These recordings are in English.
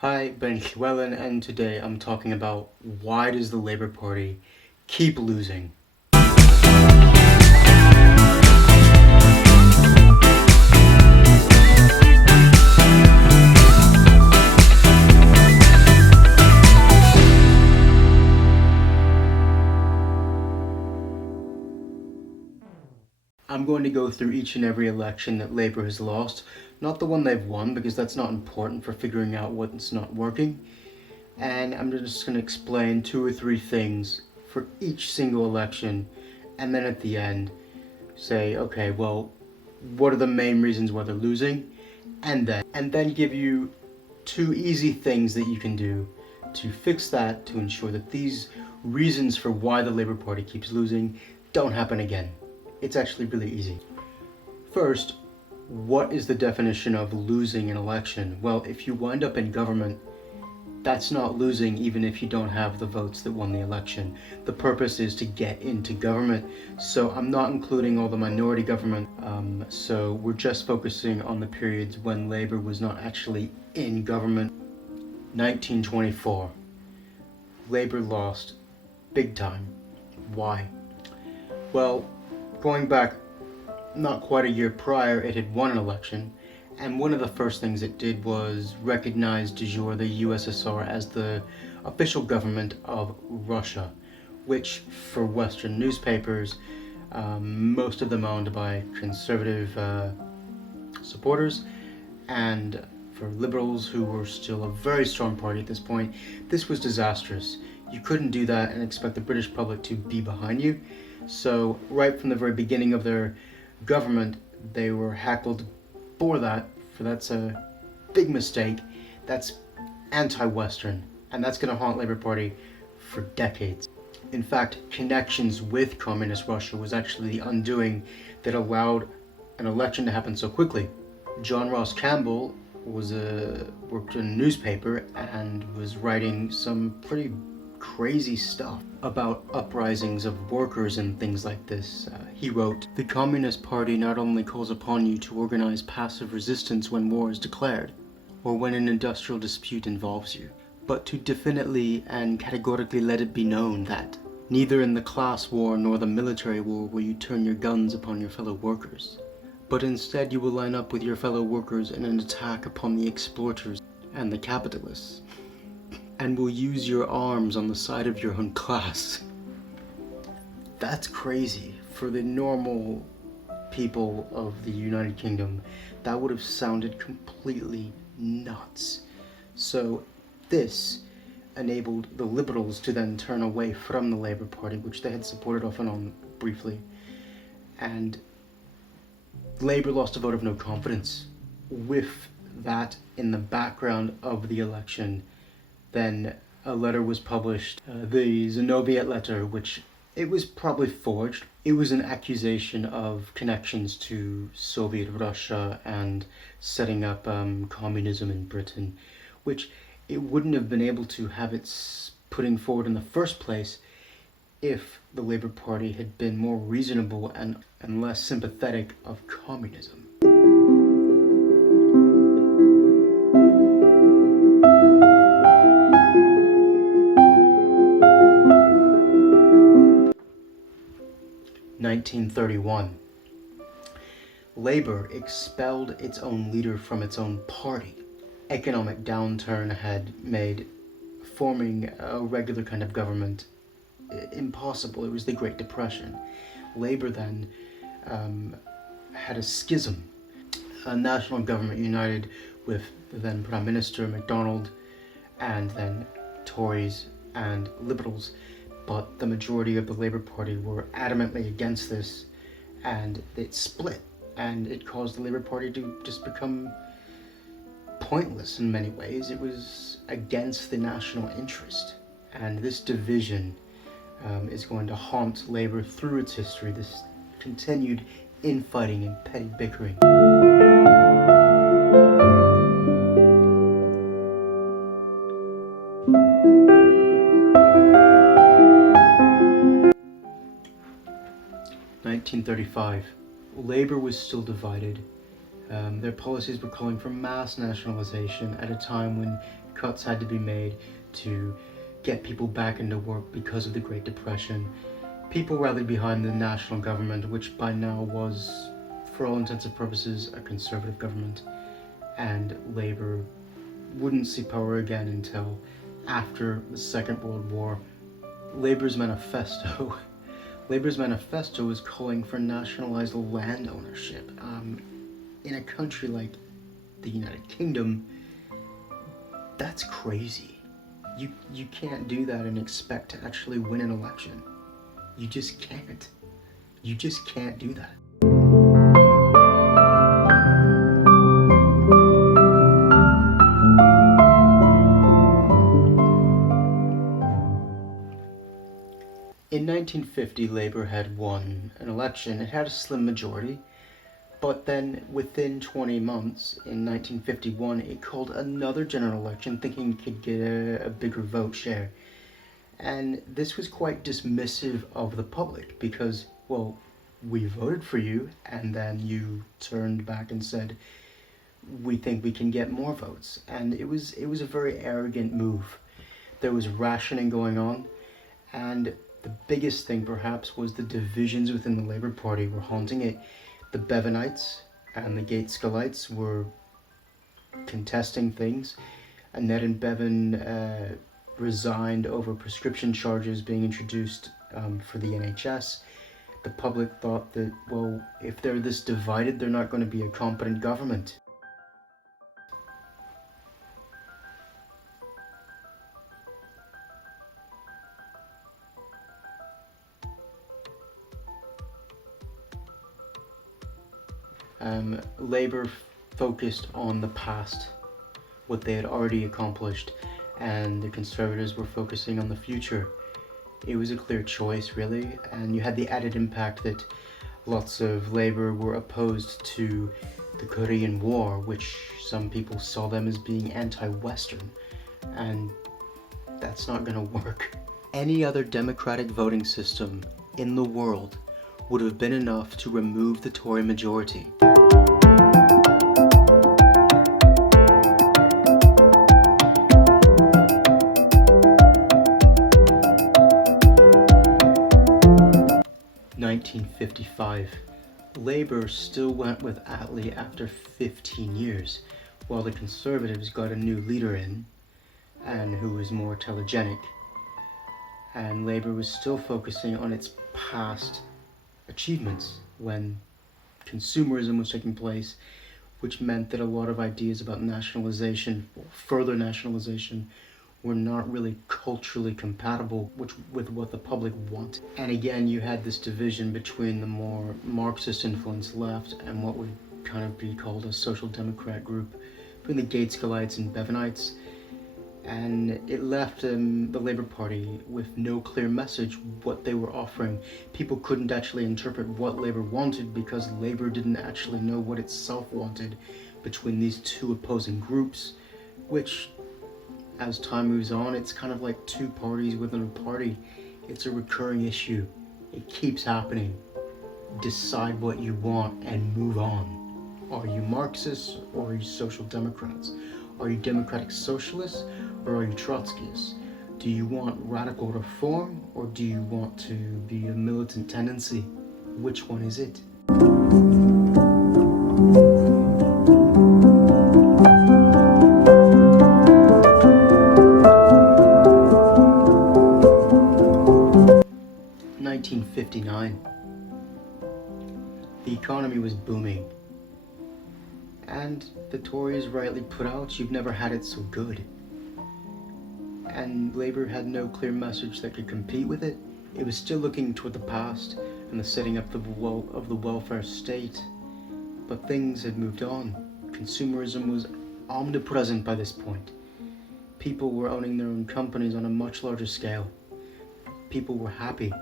Hi, Ben Llewellyn, and today I'm talking about why does the Labour Party keep losing? I'm going to go through each and every election that Labour has lost, not the one they've won because that's not important for figuring out what's not working, and I'm just going to explain two or three things for each single election, and then at the end say, okay, well, what are the main reasons why they're losing, and then give you two easy things that you can do to fix that, to ensure that these reasons for why the Labour Party keeps losing don't happen again. It's actually really easy. First, what is the definition of losing an election? Well, if you wind up in government, that's not losing even if you don't have the votes that won the election. The purpose is to get into government, so I'm not including all the minority government, so we're just focusing on the periods when Labour was not actually in government. 1924. Labour lost big time. Why? Well, going back not quite a year prior, it had won an election, and one of the first things it did was recognize de jure the USSR as the official government of Russia, which for Western newspapers, most of them owned by conservative supporters, and for liberals who were still a very strong party at this point, this was disastrous. You couldn't do that and expect the British public to be behind you. So right from the very beginning of their government, they were heckled for that. For that's a big mistake. That's anti-Western, and that's going to haunt Labour Party for decades. In fact, connections with communist Russia was actually the undoing that allowed an election to happen so quickly. John Ross Campbell worked in a newspaper and was writing some pretty crazy stuff about uprisings of workers and things like this. He wrote, "The Communist Party not only calls upon you to organize passive resistance when war is declared, or when an industrial dispute involves you, but to definitely and categorically let it be known that neither in the class war nor the military war will you turn your guns upon your fellow workers, but instead you will line up with your fellow workers in an attack upon the exploiters and the capitalists, and will use your arms on the side of your own class." That's crazy. For the normal people of the United Kingdom, that would have sounded completely nuts. So this enabled the Liberals to then turn away from the Labour Party, which they had supported off and on briefly, and Labour lost a vote of no confidence. With that in the background of the election, then a letter was published, the Zinoviev Letter, which it was probably forged. It was an accusation of connections to Soviet Russia and setting up communism in Britain, which it wouldn't have been able to have its putting forward in the first place if the Labour Party had been more reasonable and less sympathetic of communism. (1931). Labour expelled its own leader from its own party. Economic downturn had made forming a regular kind of government impossible. It was the Great Depression. Labour then had a schism. A national government united with the then Prime Minister MacDonald, and then Tories and Liberals, but the majority of the Labour Party were adamantly against this, and it split, and it caused the Labour Party to just become pointless in many ways. It was against the national interest, and this division is going to haunt Labour through its history, this continued infighting and petty bickering. (1935). Labour was still divided, Their policies were calling for mass nationalisation at a time when cuts had to be made to get people back into work because of the Great Depression. People rallied behind the national government, which by now was, for all intents and purposes, a conservative government, and Labour wouldn't see power again until after the Second World War. Labour's manifesto was calling for nationalised land ownership. In a country like the United Kingdom, that's crazy. You can't do that and expect to actually win an election. You just can't. You just can't do that. In 1950, Labour had won an election. It had a slim majority, but then within 20 months, in 1951, it called another general election thinking it could get a bigger vote share. And this was quite dismissive of the public because, well, we voted for you, and then you turned back and said, we think we can get more votes. And it was a very arrogant move. There was rationing going on, and the biggest thing perhaps was the divisions within the Labour Party were haunting it. The Bevanites and the Gateskites were contesting things. Annette and Bevan resigned over prescription charges being introduced for the NHS. The public thought that, well, if they're this divided, they're not going to be a competent government. Labour focused on the past, what they had already accomplished, and the Conservatives were focusing on the future. It was a clear choice, really, and you had the added impact that lots of Labour were opposed to the Korean War, which some people saw them as being anti-Western, and that's not going to work. Any other democratic voting system in the world would have been enough to remove the Tory majority. In 1955, Labour still went with Attlee after 15 years, while the Conservatives got a new leader in, and who was more telegenic, and Labour was still focusing on its past achievements when consumerism was taking place, which meant that a lot of ideas about nationalisation, or further nationalisation, were not really culturally compatible with what the public wanted. And again, you had this division between the more Marxist-influenced left and what would kind of be called a social democrat group, between the Gateskites and Bevanites. And it left the Labour Party with no clear message what they were offering. People couldn't actually interpret what Labour wanted because Labour didn't actually know what itself wanted between these two opposing groups, which, as time moves on, it's kind of like two parties within a party. It's a recurring issue. It keeps happening. Decide what you want and move on. Are you Marxists or are you social democrats? Are you democratic socialists or are you Trotskyists? Do you want radical reform or do you want to be a militant tendency? Which one is it? In 1959. The economy was booming. And the Tories rightly put out, you've never had it so good. And Labour had no clear message that could compete with it. It was still looking toward the past and the setting up of the welfare state. But things had moved on. Consumerism was omnipresent by this point. People were owning their own companies on a much larger scale. People were happy.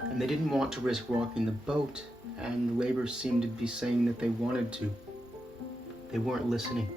And they didn't want to risk rocking the boat, and Labour seemed to be saying that they wanted to. They weren't listening.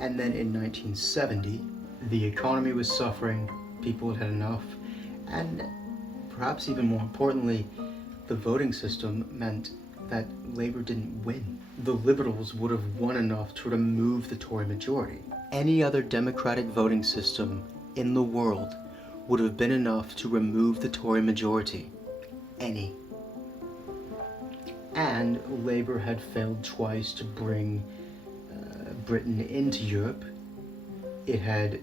And then in 1970, suffering, people had had enough, and perhaps even more importantly, the voting system meant that Labour didn't win. The Liberals would have won enough to remove the Tory majority. Any other democratic voting system in the world would have been enough to remove the Tory majority. Any. And Labour had failed twice to bring Britain into Europe. It had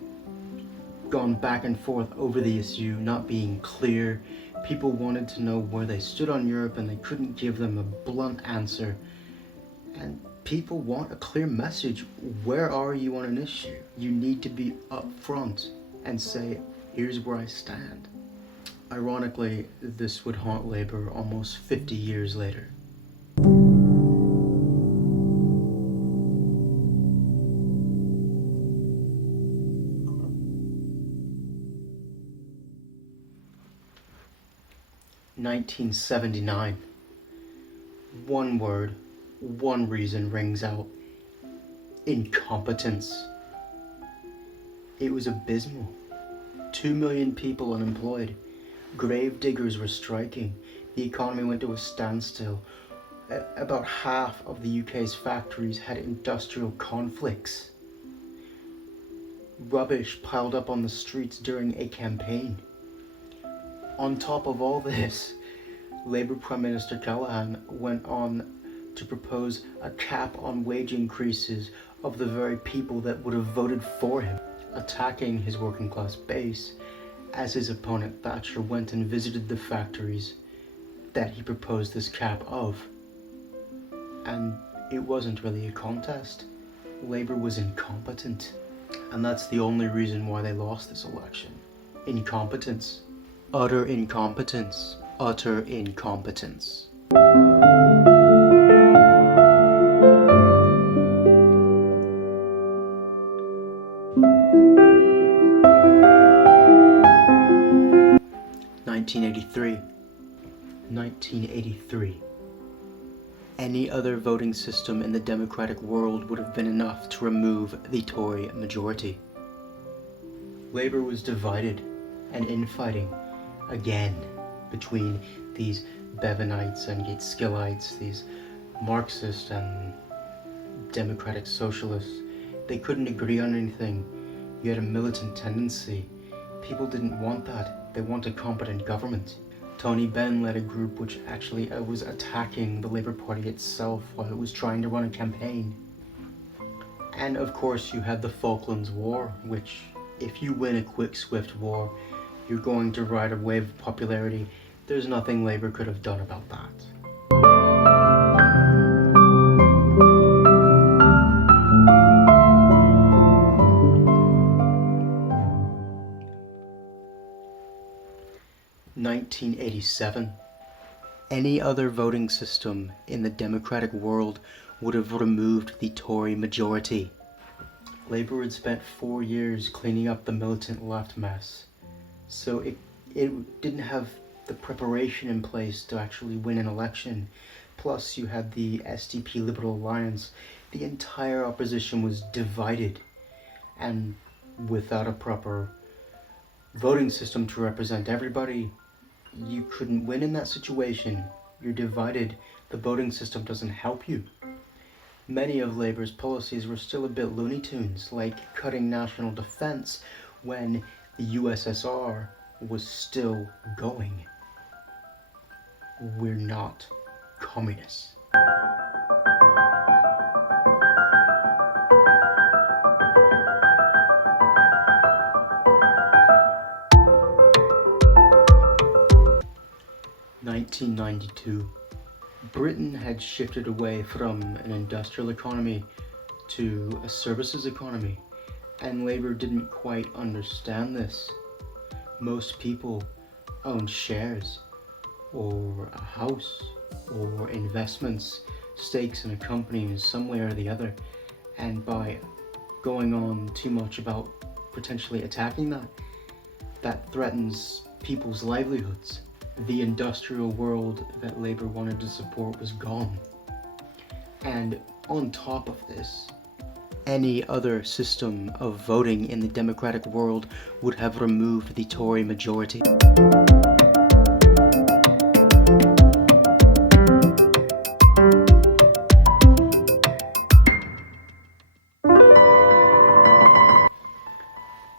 gone back and forth over the issue, not being clear. People wanted to know where they stood on Europe and they couldn't give them a blunt answer. And people want a clear message. Where are you on an issue? You need to be upfront and say, here's where I stand. Ironically, this would haunt Labour almost 50 years later. (1979). One word, one reason rings out: incompetence. It was abysmal. 2 million people unemployed. Grave diggers were striking. The economy went to a standstill. About half of the UK's factories had industrial conflicts. Rubbish piled up on the streets during a campaign. On top of all this, Labour Prime Minister Callaghan went on to propose a cap on wage increases of the very people that would have voted for him, attacking his working class base as his opponent Thatcher went and visited the factories that he proposed this cap of. And it wasn't really a contest. Labour was incompetent. And that's the only reason why they lost this election. Incompetence. Utter incompetence. Utter incompetence. (1983). 1983. Any other voting system in the democratic world would have been enough to remove the Tory majority. Labour was divided and infighting again between these Bevanites and Gateskiellites, these Marxist and democratic socialists. They couldn't agree on anything. You had a militant tendency. People didn't want that. They wanted competent government. Tony Benn led a group which actually was attacking the Labour Party itself while it was trying to run a campaign. And of course you had the Falklands War, which, if you win a quick, swift war, you're going to ride a wave of popularity. There's nothing Labour could have done about that. (1987). Any other voting system in the democratic world would have removed the Tory majority. Labour had spent 4 years cleaning up the militant left mess, so it didn't have the preparation in place to actually win an election. Plus you had the SDP Liberal Alliance. The entire opposition was divided, and without a proper voting system to represent everybody, you couldn't win in that situation. You're divided. The voting system doesn't help you. Many of Labour's policies were still a bit Looney Tunes, like cutting national defence when the USSR was still going. We're not communists. (1992). Britain had shifted away from an industrial economy to a services economy, and Labour didn't quite understand this. Most people owned shares, or a house, or investments, stakes in a company in some way or the other, and by going on too much about potentially attacking that threatens people's livelihoods. The industrial world that Labour wanted to support was gone. And on top of this, Any other system of voting in the democratic world would have removed the Tory majority.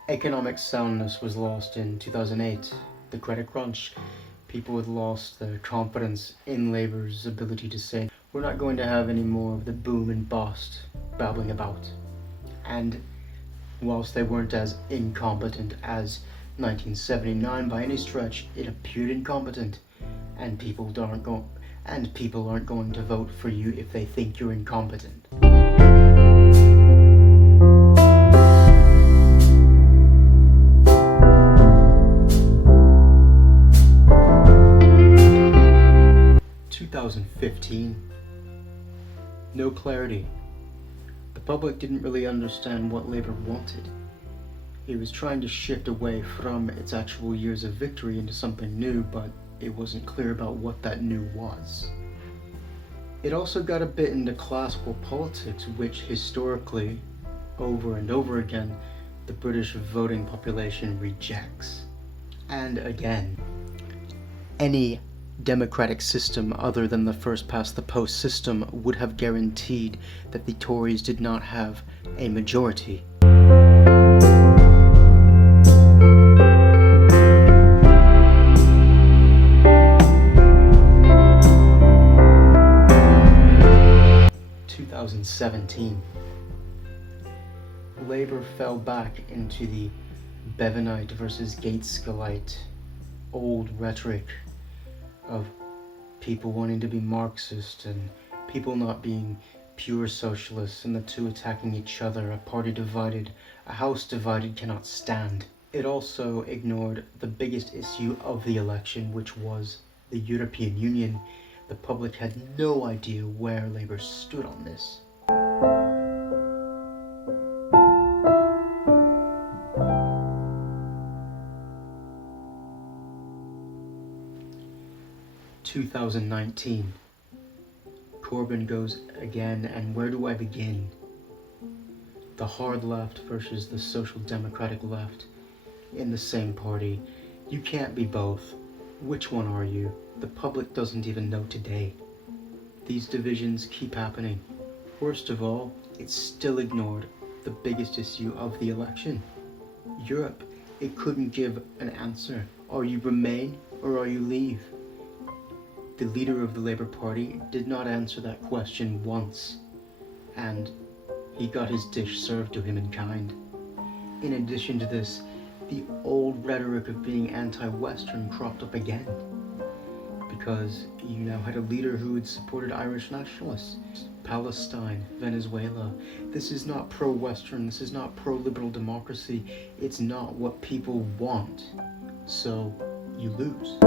Economic soundness was lost in 2008. The credit crunch. People had lost their confidence in Labour's ability to say, we're not going to have any more of the boom and bust babbling about. And whilst they weren't as incompetent as 1979 by any stretch, it appeared incompetent, and people aren't going to vote for you if they think you're incompetent. No clarity. The public didn't really understand what Labour wanted. It was trying to shift away from its actual years of victory into something new, but it wasn't clear about what that new was. It also got a bit into classical politics, which historically, over and over again, the British voting population rejects. And again, any democratic system other than the first-past-the-post system would have guaranteed that the Tories did not have a majority. Labour fell back into the Bevanite versus Gaitskellite old rhetoric of people wanting to be Marxist and people not being pure socialists, and the two attacking each other. A party divided, a house divided cannot stand. It also ignored the biggest issue of the election, which was the European Union. The public had no idea where Labour stood on this. "2019. Corbyn goes again, and where do I begin? The hard left versus the social democratic left in the same party. You can't be both. Which one are you? The public doesn't even know today. These divisions keep happening. Worst of all, it's still ignored the biggest issue of the election. Europe, it couldn't give an answer. Are you Remain or are you Leave? The leader of the Labour Party did not answer that question once, and he got his dish served to him in kind. In addition to this, the old rhetoric of being anti-Western cropped up again, because you now had a leader who had supported Irish nationalists, Palestine, Venezuela. This is not pro-Western, this is not pro-liberal democracy, it's not what people want, so you lose.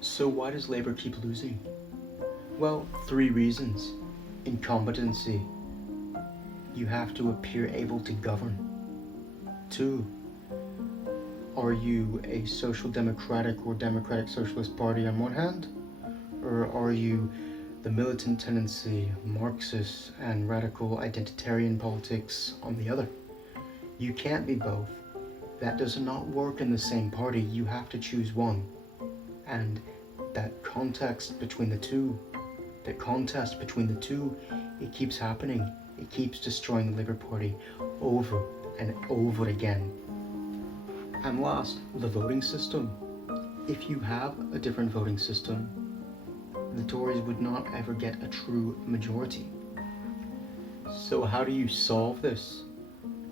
So why does Labour keep losing? Well, 3 reasons. Incompetency. You have to appear able to govern. 2. Are you a social democratic or democratic socialist party on one hand? Or are you the militant tendency, Marxist and radical identitarian politics on the other? You can't be both. That does not work in the same party. You have to choose one. And that contest between the two, it keeps happening. It keeps destroying the Labour Party over and over again. And last, the voting system. If you have a different voting system, the Tories would not ever get a true majority. So how do you solve this?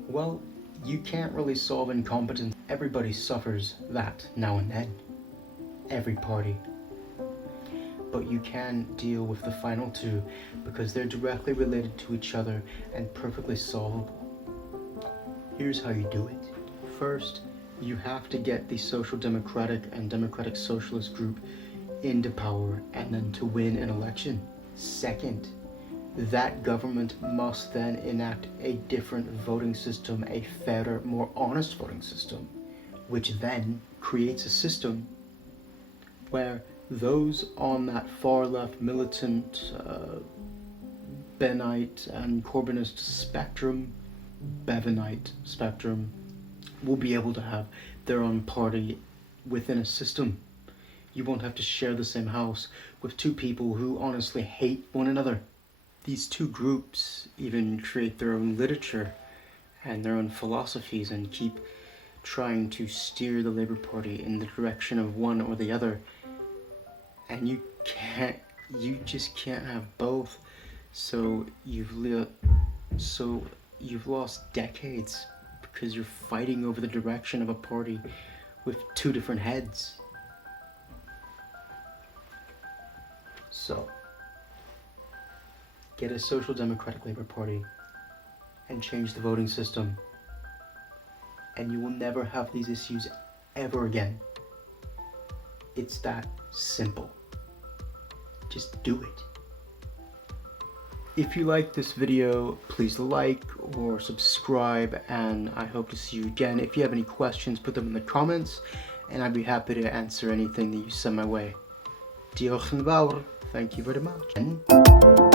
Well, you can't really solve incompetence. Everybody suffers that now and then. Every party. But you can deal with the final 2 because they're directly related to each other and perfectly solvable. Here's how you do it. First, you have to get the social democratic and democratic socialist group into power and then to win an election. Second, that government must then enact a different voting system, a fairer, more honest voting system, which then creates a system where those on that far left militant Benite and Corbynist spectrum, Bevanite spectrum, will be able to have their own party within a system. You won't have to share the same house with two people who honestly hate one another. These two groups even create their own literature and their own philosophies and keep trying to steer the Labour Party in the direction of one or the other. And you just can't have both. So you've lost decades because you're fighting over the direction of a party with two different heads. So, get a social democratic Labour Party and change the voting system, and you will never have these issues ever again. It's that simple. Just do it. If you like this video, please like or subscribe, and I hope to see you again. If you have any questions, put them in the comments, and I'd be happy to answer anything that you send my way. Diolch yn fawr. Thank you very much.